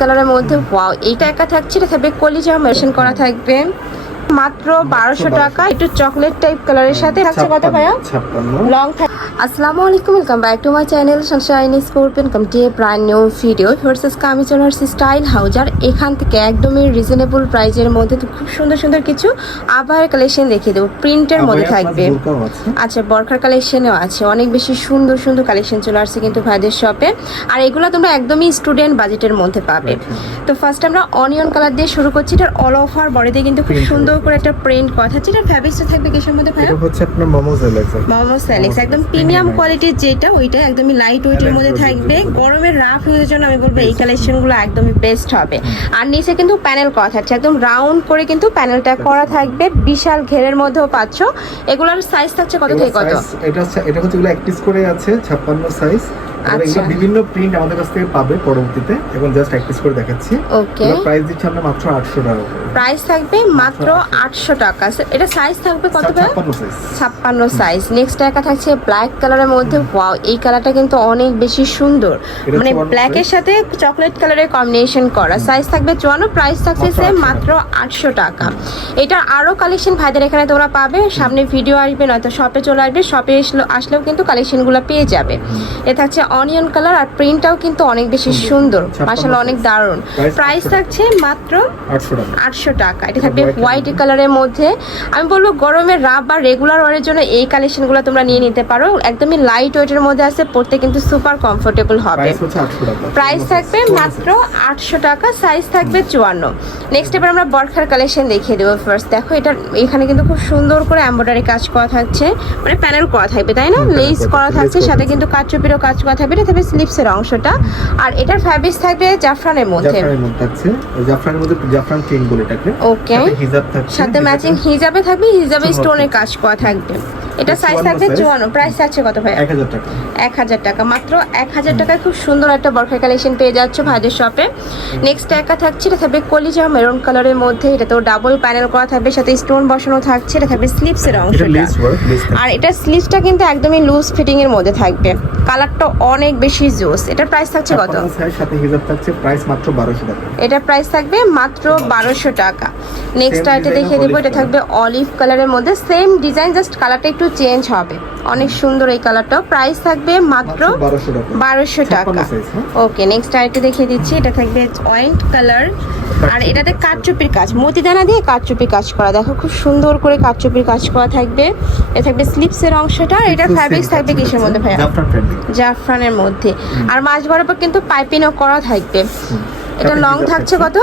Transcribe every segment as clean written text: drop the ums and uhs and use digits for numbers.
কালারের মধ্যে ওয়াও, এইটা একা থাকছে, এটা থাকবে কলিজা মেশিন করা থাকবে মাত্র 1200 টাকা। একটু চকলেট টাইপ কালারের সাথে থাকছে কত ভাইয়া? 56 লং। আসসালামু আলাইকুম, welcome back to my channel Sunshine Scorpion come to a brand new video. ভার্সেস আমি চলে আসছি স্টাইল হাউস, আর এখান থেকে একদমই রিজনেবল প্রাইজের মধ্যে খুব সুন্দর সুন্দর কিছু আবার কালেকশন দেখিয়ে দেবো, প্রিন্টের মধ্যে থাকবে। আচ্ছা, বরখার কালেকশনও আছে, অনেক বেশি সুন্দর সুন্দর কালেকশন চলে আসছে কিন্তু ভাইদের শপে, আর এগুলো তোমরা একদমই স্টুডেন্ট বাজেটের মধ্যে পাবে। তো ফার্স্ট আমরা অনিয়ন কালার দিয়ে শুরু করছি। এটার অল ওভার বডিতে কিন্তু খুব সুন্দর করে একটা প্রিন্ট করা আছে। এটার ফ্যাব্রিক্সটা থাকবে কিসের মধ্যে ভাই? এটা হচ্ছে আপনার মোমো সেলেক্স। মোমো সেলেক্স একদম প্রিমিয়াম কোয়ালিটির, যেটা ওইটা একদমই লাইট ওয়েটের মধ্যে থাকবে। গরমের রাফ ইউজের জন্য আমি বলবো এই কালেকশনগুলো একদমই বেস্ট হবে। আর নিচে কিন্তু প্যানেল করা থাকছে, একদম রাউন্ড করে কিন্তু প্যানেলটা করা থাকবে, বিশাল ঘেরের মধ্যেও পাচ্ছ। এগুলোর সাইজ থাকছে কত থেকে কত? এটা হচ্ছে এগুলো 31 করে আছে, 56 সাইজ। আর এগুলো বিভিন্ন প্রিন্ট আমাদের কাছ থেকে পাবে পরবর্তীতে, এখন জাস্ট 31 করে দেখাচ্ছি। ওকে, প্রাইস দিচ্ছি আমরা মাত্র 800 টাকা। প্রাইস থাকবে মাত্র 800 টাকা। এটা সাইজ থাকবে কত ভাই? 56 সাইজ। নেক্সট একটা থাকছে ব্ল্যাক কালারের মধ্যে, ওয়াও, এই কালারটা কিন্তু অনেক বেশি সুন্দর, মানে ব্ল্যাকের সাথে চকলেট কালারের কম্বিনেশন করা। সাইজ থাকবে 54, প্রাইস থাকছে সেম মাত্র 800 টাকা। এটা আরো কালেকশন ভাইদের এখানে তোমরা পাবে, সামনে ভিডিও আসবে নয়তো শপে চলে আসবে, শপে আসলেও কিন্তু কালেকশনগুলো পেয়ে যাবে। এ থাকছে অনিয়ন কালার, আর প্রিন্টটাও কিন্তু অনেক বেশি সুন্দর, মাশাআল্লাহ অনেক দারুণ। প্রাইস থাকছে মাত্র 800 টাকা। এটা থাকবে হোয়াইট কালারের মধ্যে। আমি বলবো গরমের রাফ বা রেগুলার ওয়ারের জন্য এই কালেকশনগুলো তোমরা নিয়ে নিতে পারো, একদমই লাইট ওয়েটের মধ্যে আছে, পরতে কিন্তু সুপার কমফোর্টেবল হবে। প্রাইস থাকবে মাত্র 800 টাকা, সাইজ থাকবে 54। নেক্সট এবার আমরা বরখার কালেকশন দেখিয়ে দেবো। ফার্স্ট দেখো, এটা এখানে কিন্তু খুব সুন্দর করে এমব্রয়ডারি কাজ করা থাকছে, মানে প্যানেল করা থাকবে, তাই না? লেস করা থাকছে, সাথে কিন্তু কাটচুপিরও কাজ করা থাকবে। এটা থাকবে স্লিপসের অংশটা, আর এটার ফ্যাব্রিক্স থাকবে জাফরানের মধ্যে। জাফরানের মধ্যে জাফরান কিং বলে এটাকে। ওকে, সাথে ম্যাচিং হিজাবে থাকবে, হিজাবে স্টোনের কাজ করা থাকবে। এটা সাইজ থাকবে 54। প্রাইস আছে কত ভাই? 1000 টাকা। 1000 টাকা, মাত্র 1000 টাকায় খুব সুন্দর একটা বরখার কালেকশন পেয়ে যাচ্ছ ভাইদের শপে। নেক্সট একা থাকছে, এটা থাকবে কলিজা মেরুন কালারের মধ্যে, এটা তো ডাবল প্যানেল করা থাকবে, সাথে স্টোন বসানো থাকছে। এটা থাকবে স্লিপসের অংশটা, আর এটা স্লিভসটা কিন্তু একদমই লুজ ফিটিং এর মধ্যে থাকবে। কালারটা অনেক বেশি জোস। এটার প্রাইস থাকছে কত? সাথে হিজাব থাকছে, প্রাইস মাত্র 1200 টাকা। এটার প্রাইস থাকবে মাত্র 1200 টাকা। নেক্সট আইটেম দেখিয়ে দেবো, এটা থাকবে অলিভ কালারের মধ্যে, সেম ডিজাইন, জাস্ট কালারটা একটু চেঞ্জ হবে। অনেক সুন্দর এই কালারটাও। প্রাইস থাকবে মাত্র 1200 টাকা। ওকে, নেক্সট আইটেম দেখিয়ে দিচ্ছি, এটা থাকবে অয়েন্ট কালার, আর এটাতে কাটচুপির কাজ, মতিদানা দিয়ে কাটচুপির কাজ করা। দেখো খুব সুন্দর করে কাটচুপির কাজ করা থাকবে। এটা থাকবে স্লিপসের অংশটা, আর এটা ফ্যাব্রিক্স থাকবে কিসের মধ্যে ভাইয়া? জাফরানের মধ্যে। আর মাঝ বরাবর কিন্তু পাইপিংও করা থাকবে। এটা লং থাকছে কত?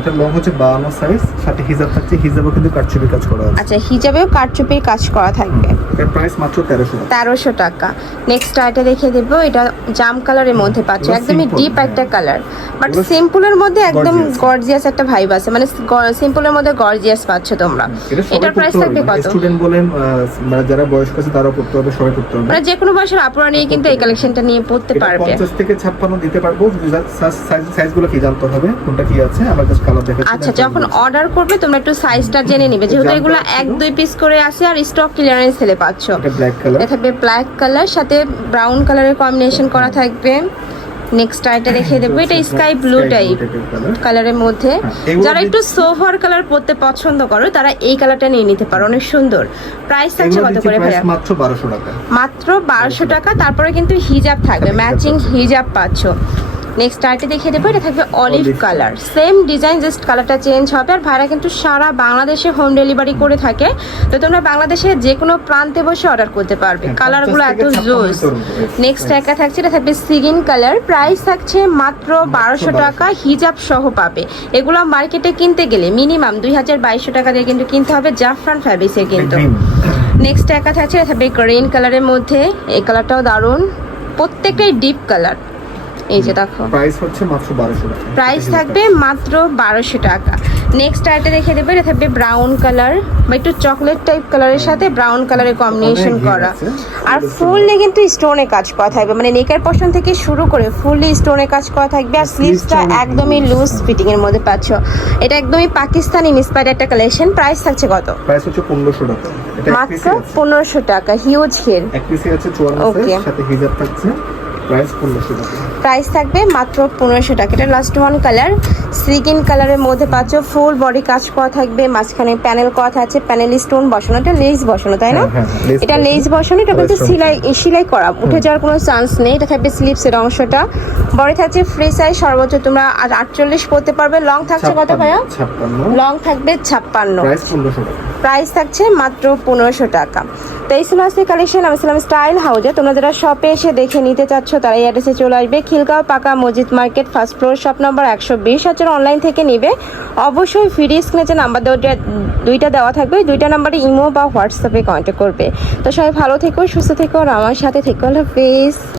এটা লং হচ্ছে 52 সাইজ, সাথে হিজাব থাকছে, হিজাবও কিন্তু কাটচুপি কাজ করা আছে। আচ্ছা, হিজাবেও কাটচুপির কাজ করা থাকবে। এর প্রাইস মাত্র 1300 টাকা। নেক্সট আইটা দেখিয়ে দেব, এটা জাম কালারের মধ্যে পাচ্ছ, একদমই ডিপ একটা কালার, বাট সিম্পলের মধ্যে একদম গর্জিয়াস একটা ভাইব আছে, মানে সিম্পলের মধ্যে গর্জিয়াস পাচ্ছ তোমরা। এটার প্রাইস থাকবে কত? স্টুডেন্ট বলেন, মানে যারা বয়স্ক আছে তারাও পড়তে হবে, সবাই পড়তে হবে, মানে যে কোনো বয়সের আপুরা নিয়ে কিন্তু এই কালেকশনটা নিয়ে পড়তে পারবে। 50 থেকে 56 দিতে পারবো। সাইজগুলো কি জানতে হবে, কোনটা কি আছে, আবার জাস্ট কালার দেখাচ্ছি। আচ্ছা, যখন অর্ডার করবে তোমরা একটু সাইজটা জেনে নিবে, যেহেতু এগুলো 1-2 পিস করে আছে, আর স্টক ক্লিয়ারেন্স সেলে পাচ্ছ। এটা থাকবে ব্ল্যাক কালার, সাথে ব্রাউন কালারের কম্বিনেশন করা থাকবে। নেক্সট আইটা দেখিয়ে দেবো, এটা স্কাই ব্লু টাইপ কালারের মধ্যে। যারা একটু সোভার কালার পরতে পছন্দ করো তারা এই কালারটা নিয়ে নিতে পারো, অনেক সুন্দর। প্রাইস থাকছে কত করে ভাইয়া? মাত্র 1200 টাকা। মাত্র 1200 টাকা। তারপরে কিন্তু হিজাব থাকবে, ম্যাচিং হিজাব পাচ্ছ। নেক্সট আইটে দেখিয়ে দেবো, এটা থাকবে olive colour, same design, just কালারটা চেঞ্জ হবে। আর ভাইরা কিন্তু সারা বাংলাদেশে হোম ডেলিভারি করে থাকে, তো তোমরা বাংলাদেশে যে কোনো প্রান্তে বসে অর্ডার করতে পারবে। কালারগুলো এত জোস। নেক্সট একা থাকছে, এটা থাকবে সিগিন কালার, প্রাইস থাকছে মাত্র 1200 টাকা, হিজাব সহ পাবে। এগুলো মার্কেটে কিনতে গেলে মিনিমাম 2200 টাকা দিয়ে কিন্তু কিনতে হবে, জাফরান ফ্যাব্রিক্সে কিন্তু। নেক্সট একা থাকছে, এটা থাকবে গ্রিন কালারের মধ্যে, এই কালারটাও দারুণ, প্রত্যেকটাই ডিপ কালার। এই যে দেখো, প্রাইস হচ্ছে মাত্র 1200 টাকা। প্রাইস থাকবে মাত্র 1200 টাকা। নেক্সট আইটা দেখে দেবো, এটা থাকবে ব্রাউন কালার বা একটু চকলেট টাইপ কালারের সাথে ব্রাউন কালারের কম্বিনেশন করা, আর ফুললি কিন্তু স্টোনে কাজ করা থাকবে, মানে নেকের পশন থেকে শুরু করে ফুললি স্টোনে কাজ করা থাকবে। আর স্লিভসটা একদমই লুজ ফিটিং এর মধ্যে পাচ্ছ। এটা একদমই পাকিস্তানি ইন্সপায়ার্ড একটা কালেকশন। প্রাইস থাকছে কত? প্রাইস হচ্ছে 1500 টাকা। মাত্র 1500 টাকা, হিউজ ঘের। এক পিসে আছে 54 সাইজ, সাথে হিজাব থাকছে। প্রাইস 1500 টাকা। প্রাইস থাকবে মাত্র 1500 টাকা। এটা লাস্ট ওয়ান কালার সিগিন কালারের মধ্যে পাচ্ছ, ফুল বডি কাজ করা থাকবে, মাঝখানে প্যানেল করা আছে, প্যানেল স্টোন বসানো, এটা লেস বসানো তাই না? এটা লেস বসানো, এটা কিন্তু সেলাই করা, উঠে যাওয়ার কোনো চান্স নেই। এটা থাকবে স্লিপসের অংশটা, বডি থাকছে ফ্রি সাইজ, সর্বোচ্চ তোমরা 48 পরতে পারবে। লং থাকছে কত ভাইয়া? 56। লং থাকবে 56। প্রাইস 1500 টাকা। প্রাইস থাকছে মাত্র 1500 টাকা। তো এই ছিল আজকে কালেকশন। আমি ছিলাম স্টাইল হাউজে। তোমরা যারা শপে এসে দেখে নিতে চাচ্ছ তারা এই অ্যাড্রেসে চলে আসবে, খিলগাঁও পাকা মসজিদ market, first floor, shop number 120। আর যারা অনলাইন থেকে নিবে অবশ্যই ফ্রি স্ক্রিনে যে নাম্বার দুইটা দেওয়া থাকবে, দুইটা নাম্বারে ইমো বা হোয়াটসঅ্যাপে কন্ট্যাক্ট করবে। তো সবাই ভালো থেকো, সুস্থ থেকো, আর আমার সাথে থেকো। আল্লাহ হাফেজ।